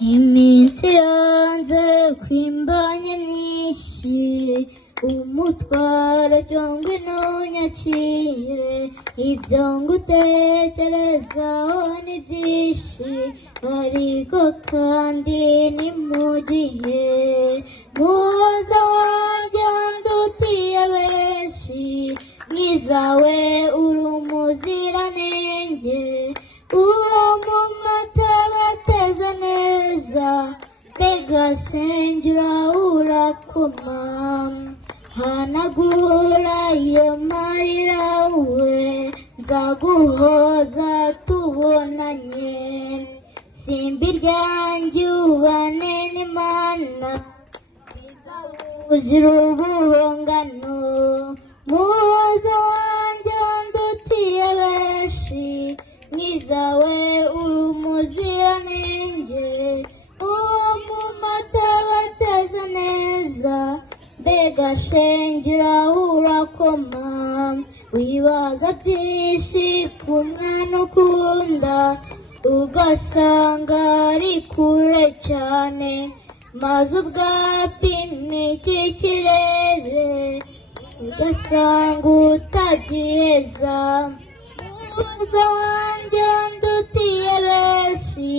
iminsi yanze kwimbanye myinshi umutwaro cyangwa ntunyakire ibyo ngutekerezaho ni byinshi ariko kandi ni mu gihe muhoza wanjye ndutiye benshi mwiza we uri umuziranenge uwo mu mata bateze neza mbega sengera urakoma hanagura iyo marira we nzaguhoza tubonanye simbi ryanjye ubane n'Imana uzira ubuhongano muhoza wanjye ndutiye benshi mwiza we uri umuziranenge uwo mu mata bateze neza mbega shengera urakoma wibaza byinshi ku mwana ukunda ugasanga ari kure cyane maze ubwapimye iki kirere ugasanga utagiheza muhoza wanjye ndutiye benshi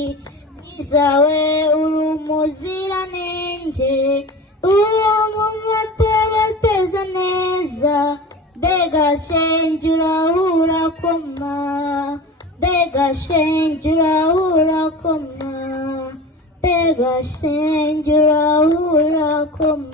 mwiza we uri umuziranenge uwo mu mata bateze neza mbega shengera urakoma mbega shengera urakoma mbega shengera urakoma